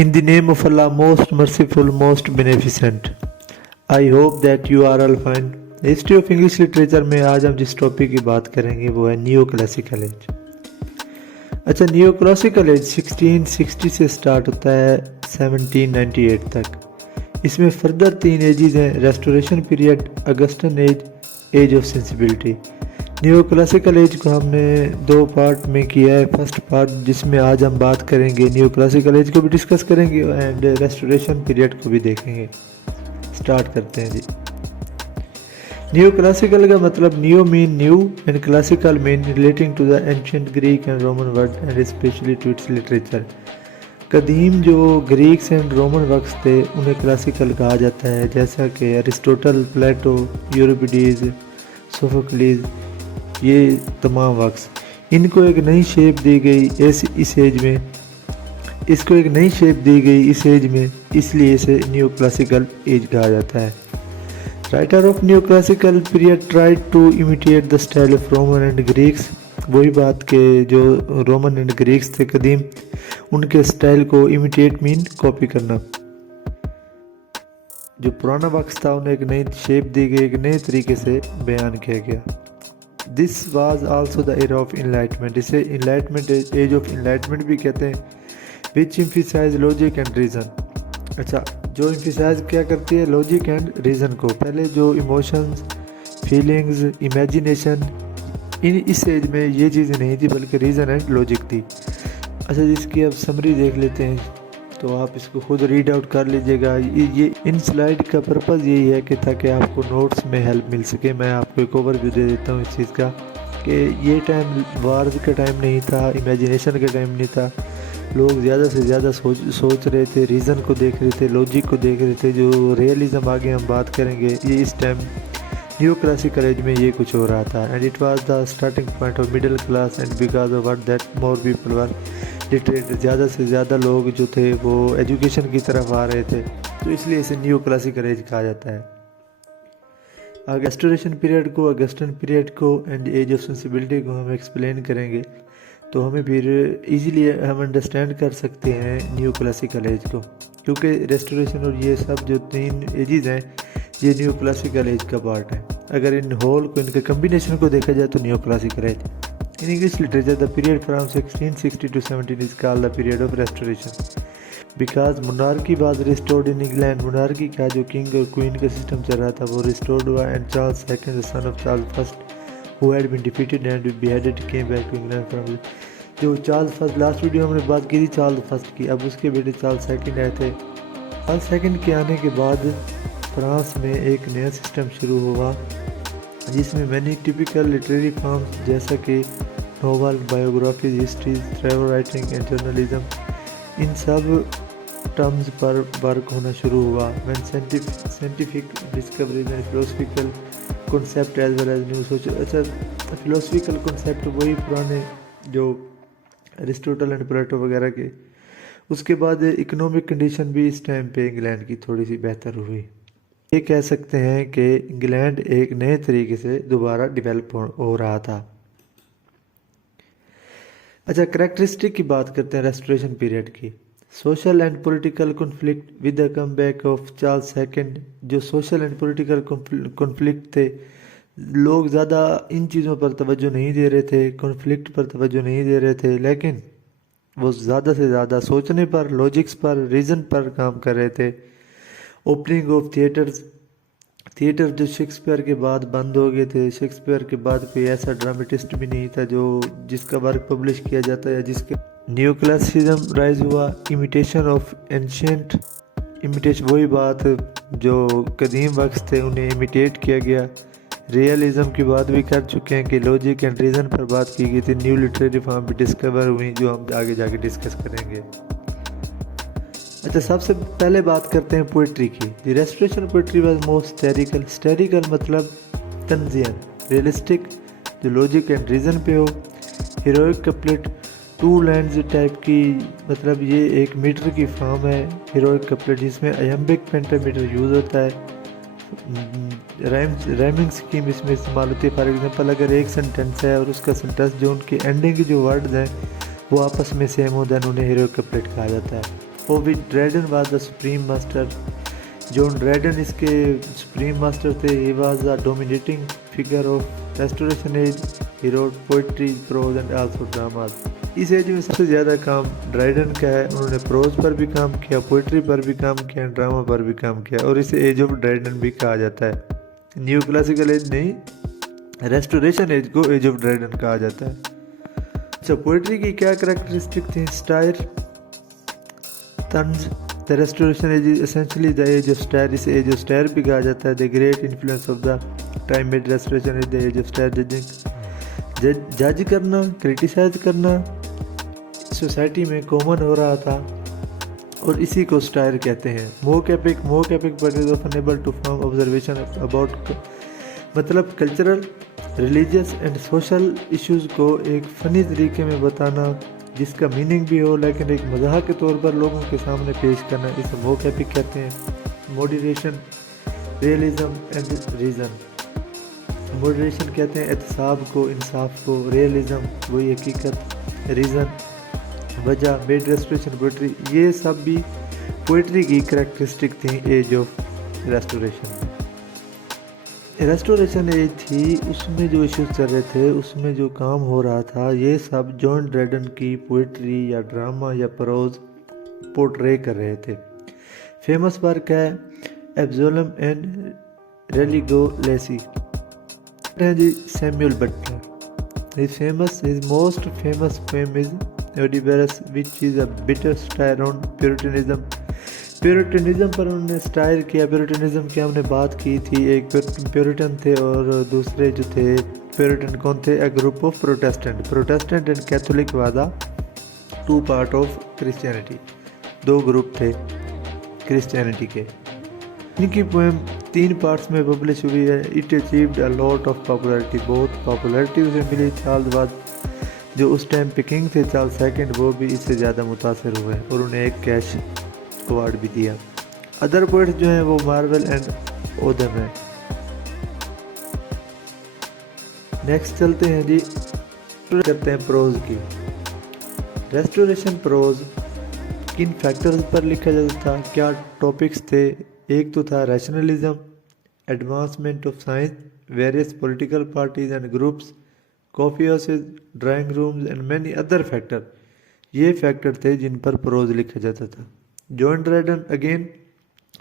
In the name of Allah, most merciful, most beneficent. I hope that you are all fine. History of English literature में आज हम जिस topic की बात करेंगे वो है न्यू क्लासिकल एज। अच्छा, न्यू क्लासिकल एज 1660 से स्टार्ट होता है 1798 तक। इसमें फर्दर 3 एजेस हैं: restoration period, Augustan age, age of sensibility. New classical age को हमने 2 पार्ट में किया है। फर्स्ट पार्ट जिसमें आज हम बात करेंगे, न्यू क्लासिकल एज को भी डिस्कस करेंगे एंड रेस्टोरेशन पीरियड को भी देखेंगे। स्टार्ट करते हैं जी। न्यू क्लासिकल का मतलब new mean new and classical mean relating to the ancient Greek and Roman word and specially to its literature. कदीम जो ग्रीक्स एंड रोमन वर्क्स थे उन्हें क्लासिकल कहा जाता है, जैसा कि अरिस्टोटल, प्लेटो, यूरिपिडीज, सोफोक्लीज, ये तमाम वर्क्स। इनको एक नई शेप दी गई इस एज में, इसको एक नई शेप दी गई इस एज में, इसलिए इसे न्यू क्लासिकल एज कहा जाता है। Writer of new classical period tried to imitate the style of Roman and Greeks. वही बात के जो रोमन एंड ग्रीक्स थे कदीम, उनके स्टाइल को इमिटेट मीन कॉपी करना। जो पुराना वक्त था उन्हें एक नई शेप दी गई, एक नए तरीके से बयान किया गया। This was also the era of enlightenment. इसे इनलाइटमेंट, एज ऑफ इनलाइटमेंट भी कहते हैं। विच एम्फसाइज लॉजिक एंड रीज़न। अच्छा, जो एम्फसाइज क्या करती है? लॉजिक एंड रीज़न को। पहले जो इमोशंस, फीलिंग्स, इमेजिनेशन, इस एज में ये चीज़ें नहीं थी बल्कि रीज़न एंड लॉजिक थी। अच्छा, जिसकी अब समरी देख लेते हैं तो आप इसको खुद रीड आउट कर लीजिएगा। ये इन स्लाइड का पर्पज़ यही है कि ताकि आपको नोट्स में हेल्प मिल सके। मैं आपको एक ओवरव्यू दे देता हूँ इस चीज़ का कि ये टाइम वार्स का टाइम नहीं था, इमेजिनेशन का टाइम नहीं था। लोग ज़्यादा से ज़्यादा सोच रहे थे, रीज़न को देख रहे थे, लॉजिक को देख रहे थे। जो रियलिज़म आगे हम बात करेंगे, ये इस टाइम न्यू क्लासिकल एज में ये कुछ हो रहा था। And it was the starting point of middle class and because of what that more people were literate. ज़्यादा से ज़्यादा लोग जो थे वो एजुकेशन की तरफ आ रहे थे, तो इसलिए इसे न्यू क्लासिकल एज कहा जाता है। रेस्टोरेशन पीरियड को, अगस्टन पीरियड को एंड एज ऑफ सेंसिबिलिटी को हम एक्सप्लेन करेंगे, तो हमें फिर इजीली हम अंडरस्टैंड कर सकते हैं न्यू क्लासिकल एज को, क्योंकि रेस्टोरेशन और ये सब जो 3 एजेस हैं ये न्यू क्लासिकल एज का पार्ट है। अगर इन होल को, इनके कम्बिनेशन को देखा जाए तो new classical as. In English literature, the period from 1660 to 17 is called the period of restoration because monarchy was restored in England. monarchy का जो किंग और क्वीन का सिस्टम चल रहा था वो रिस्टोर्ड हुआ and Charles second, the son of Charles first, who had been defeated and beheaded, came back to England from जो चार्ल्स फर्स्ट, लास्ट वीडियो हमने बात की थी चार्ल्स फर्स्ट की, अब उसके बेटे चार्ल्स सेकंड आए थे। चार्ल्स सेकंड के आने के बाद फ्रांस में एक नया सिस्टम शुरू हुआ जिसमें मैनी टिपिकल लिटरेरी फॉर्म्स जैसा कि novel, biographies, histories, travel writing and journalism, इन सब टर्म्स पर वर्क होना शुरू हुआ। When scientific discoveries and philosophical concept as well as new सोच। अच्छा, फिलोसफिकल कॉन्सेप्ट वही पुराने जो अरिस्टोटल एंड प्लेटो वगैरह के। उसके बाद इकोनॉमिक कंडीशन भी इस टाइम पे इंग्लैंड की थोड़ी सी बेहतर हुई। ये कह सकते हैं कि इंग्लैंड एक नए तरीके से दोबारा डेवलप हो रहा था। अच्छा, करैक्टरिस्टिक की बात करते हैं रेस्टोरेशन पीरियड की। Social and political conflict with the comeback of Charles second. जो सोशल एंड पॉलिटिकल कॉन्फ्लिक्ट थे, लोग ज़्यादा इन चीज़ों पर तवज्जो नहीं दे रहे थे, कॉन्फ्लिक्ट पर तवज्जो नहीं दे रहे थे, लेकिन वो ज़्यादा से ज़्यादा सोचने पर, लॉजिक्स पर, रीज़न पर काम कर रहे थे। ओपनिंग ऑफ थिएटर जो शेक्सपियर के बाद बंद हो गए थे। शेक्सपियर के बाद कोई ऐसा ड्रामेटिस्ट भी नहीं था जो जिसका वर्क पब्लिश किया जाता है, जिसके न्यू क्लासिज्म राइज हुआ। इमिटेशन ऑफ एंशिएंट, इमिटेशन वही बात जो कदीम वक्त थे उन्हें इमिटेट किया गया। रियलिज्म की बात भी कर चुके हैं कि लॉजिक एंड रीज़न पर बात की गई थी। न्यू लिटरेरी फॉर्म भी डिस्कवर हुई जो हम आगे जाके डिस्कस करेंगे। अच्छा, सबसे पहले बात करते हैं पोइट्री की। The restoration poetry was more historical. Historical मतलब तंजियन, रियलिस्टिक, जो लॉजिक एंड रीज़न पे हो। हीरोइक कपलेट, 2 लाइन्स टाइप की, मतलब ये एक मीटर की फॉर्म है हीरोइक कपलेट, जिसमें अयम्बिक पेंटामीटर यूज़ होता है। राइमिंग स्कीम इसमें इस्तेमाल होती है। फॉर एग्जांपल, अगर एक सेंटेंस है और उसका सेंटेंस जो उनके एंडिंग के जो वर्ड्स हैं वो आपस में सेम हो, देन उन्हें हीरोइक कपलेट कहा जाता है। Ovid Dryden was the supreme master. John Dryden इसके सुप्रीम मास्टर थे। He was the dominating figure of restoration age. He wrote poetry, prose and also dramas. इस एज में सबसे ज़्यादा काम ड्राइडन का है। उन्होंने प्रोज पर भी काम किया, पोइट्री पर भी काम किया, ड्रामा पर भी काम किया और इसे एज ऑफ ड्राइडन भी कहा जाता है। न्यू क्लासिकल एज नहीं, रेस्टोरेशन एज को एज ऑफ ड्राइडन कहा जाता है। अच्छा, पोइट्री की क्या करैक्टरिस्टिक थी? स्टाइल, तंज। The restoration age is essentially the age of style. इसे एज ऑफ स्टाइल भी कहा जाता है। The great influence of the time made restoration age the age of style. जज करना, क्रिटिसाइज करना सोसाइटी में कॉमन हो रहा था और इसी को स्टाइल कहते हैं। Mock epic but is often able to form observation about, मतलब cultural, religious and social issues को एक फ़नी तरीके में बताना जिसका मीनिंग भी हो लेकिन एक मज़ाक के तौर पर लोगों के सामने पेश करना, इसे मोक एपिक कहते हैं। Moderation, realism and reason. Moderation कहते हैं एहतसाब को, इंसाफ को। रियलिज्म वही हकीकत, रीज़न वजह। मेड रेस्टोरेशन पोइट्री, ये सब भी पोइट्री की करैक्टरिस्टिक थी age of restoration. Restoration age थी, उसमें जो इश्यूज चल रहे थे, उसमें जो काम हो रहा था, ये सब जॉन ड्रैडन की पोइट्री या ड्रामा या प्रोज पोर्ट्रे कर रहे थे। फेमस वर्क है एब्सोलम एंड रेलिगोलेसी है जी, Samuel Butler. His most famous poem is Oedipus, which is a bitter satire on Puritanism. प्यूरिटनिज्म पर उन्होंने स्टाइल किया। प्यूरिटनिज्म की हमने बात की थी। एक प्यूरिटन थे और दूसरे जो थे प्यूरिटन कौन थे? A group of Protestant and Catholic वादा टू पार्ट ऑफ क्रिश्चियनिटी। दो ग्रुप थे क्रिश्चियनिटी के। इनकी पोएम 3 पार्ट्स में पब्लिश हुई है। It achieved a lot of popularity, बहुत पॉपुलैरिटी उसे मिली। चार्ल्स बाद जो उस टाइम पे किंग थे, चार्ल्स सेकंड, वो भी इससे ज़्यादा मुतासर हुए और उन्हें एक कैश अवार्ड भी दिया। अदर पोइट्स जो हैं वो मार्वेल एंड ओदम है। नेक्स्ट चलते हैं जी, करते हैं प्रोज की। रेस्टोरेशन प्रोज किन फैक्टर्स पर लिखा जाता था? क्या टॉपिक्स थे? एक तो था rationalism, advancement of science, various political parties and groups, coffee houses, drawing rooms and many other factor. ये फैक्टर थे जिन पर प्रोज लिखा जाता था। John Dryden again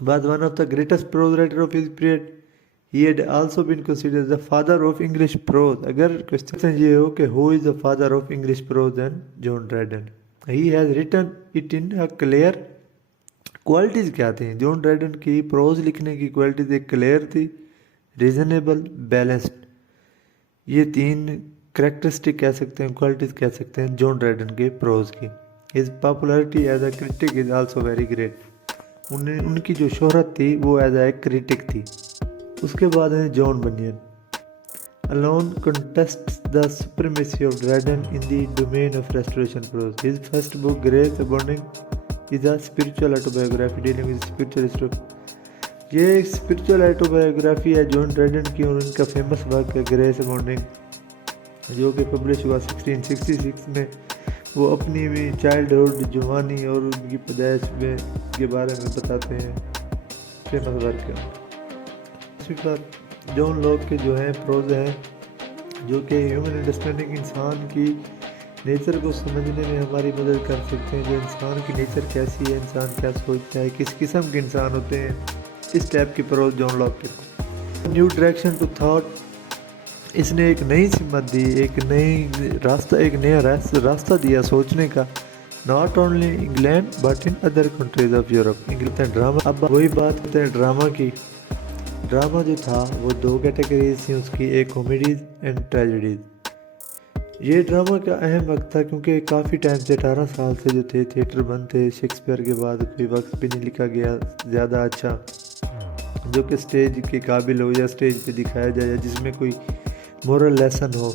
was one of the greatest prose writer of his period. He had also been considered the father of English prose. अगर question ये हो कि who is the father of English prose, then John Dryden. He has written it in a clear. Qualities क्या थी John Dryden की? Pros लिखने की qualities एक क्लियर थी, रीजनेबल, बैलेंस्ड। ये 3 करेक्टरिस्टिक कह सकते हैं, क्वालिटीज़ कह सकते हैं जॉन ड्राइडन के प्रोज की। His popularity as a critic is also very great. उनकी जो शोहरत थी वो एज ए क्रिटिक थी। उसके बाद है John Bunyan. Alone contests the supremacy of Dryden in the domain of restoration prose. His first book Grace Abounding is a spiritual autobiography dealing with spiritual story. ये एक स्पिरिचुअल ऑटोबायोग्राफी है John Dryden की और उनका famous work है Grace Abounding, जो कि publish हुआ 1666 में। वो अपनी भी चाइल्डहुड, जवानी और उनकी पैदाइश में के बारे में बताते हैं। फेमस वर्क है। इसी पर जॉन लॉक के जो हैं प्रोज हैं, जो कि ह्यूमन अंडरस्टैंडिंग, इंसान की नेचर को समझने में हमारी मदद कर सकते हैं। जो इंसान की नेचर कैसी है, इंसान क्या सोचता है, किस किस्म के इंसान होते हैं, इस टाइप की प्रोज जॉन लॉक के। न्यू डायरेक्शन टू थॉट, इसने एक नई सिमत दी, एक नया रास्ता दिया सोचने का। Not only England but in other countries of Europe. England drama, अब वही बात करते हैं ड्रामा की। ड्रामा जो था वो 2 कैटेगरीज थी उसकी, एक कॉमेडीज एंड ट्रेजेडीज। ये ड्रामा का अहम वक्त था क्योंकि काफ़ी टाइम से 18 साल से जो थे थिएटर बंद थे। शेक्सपियर के बाद कोई वक्त भी नहीं लिखा गया ज़्यादा अच्छा जो कि स्टेज के काबिल हो या स्टेज पे दिखाया जाए या जिसमें कोई मोरल लेसन हो।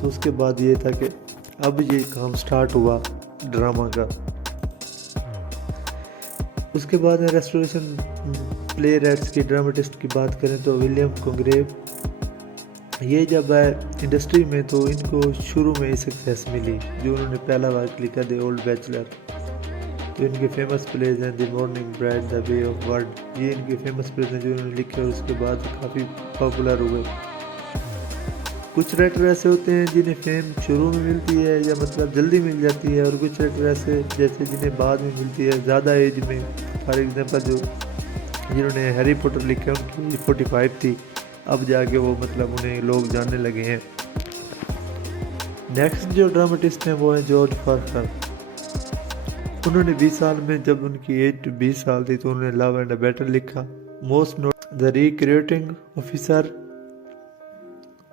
तो उसके बाद ये था कि अब ये काम स्टार्ट हुआ ड्रामा का। उसके बाद में रेस्टोरेशन प्ले राइट्स की, ड्रामेटिस्ट की बात करें तो विलियम कॉन्ग्रेव, ये जब आए इंडस्ट्री में तो इनको शुरू में ही सक्सेस मिली। जो उन्होंने पहला वर्क लिखा द ओल्ड बैचलर, तो इनके फेमस प्लेज हैं the morning bride, the way of word, ये इनके फेमस प्लेज हैं जो इन्होंने लिखे और उसके बाद काफ़ी पॉपुलर हुए। कुछ राइटर ऐसे होते हैं जिन्हें फेम शुरू में मिलती है या मतलब जल्दी मिल जाती है, और कुछ राइटर ऐसे जैसे जिन्हें बाद में मिलती है ज़्यादा एज में। फॉर एग्जांपल जो जिन्होंने हैरी पॉटर लिखे उनकी एज 45 थी, अब जाके वो मतलब उन्हें लोग जानने लगे हैं। नेक्स्ट जो ड्रामेटिस्ट हैं वो हैं जॉर्ज फॉक्सर। उन्होंने 20 साल में, जब उनकी एज 20 साल थी, तो उन्होंने लव एंड बैटल लिखा। Most note the recruiting officer.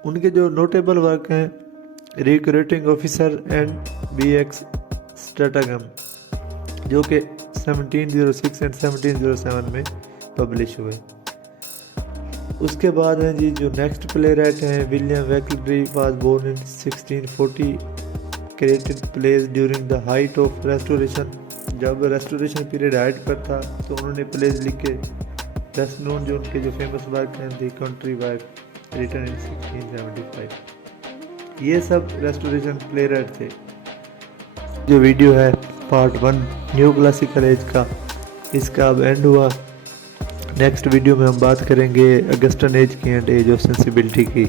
उनके जो नोटेबल वर्क हैं रिक्रूटिंग ऑफिसर एंड BX स्ट्रेटगम, जो कि 1706 एंड 1707 में पब्लिश हुए। उसके बाद हैं जी जो नेक्स्ट प्ले राइट हैं William Wycherley, was born in 1640, created plays during the height of restoration. जब रेस्टोरेशन पीरियड हाइट पर था तो उन्होंने प्लेज लिखे। बेस्ट नोन जो उनके जो फेमस वर्क हैं the country wife, written in 1675। ये सब रेस्टोरेशन प्ले राइट थे। जो वीडियो है पार्ट 1 न्यू क्लासिकल एज का, इसका अब एंड हुआ। नेक्स्ट वीडियो में हम बात करेंगे अगस्टन एज की एंड एज ऑफ सेंसिबिलिटी की।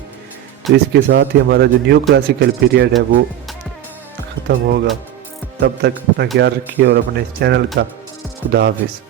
तो इसके साथ ही हमारा जो न्यू क्लासिकल पीरियड है वो ख़त्म होगा। तब तक अपना ख्याल रखिए और अपने इस चैनल का खुदा हाफिज़।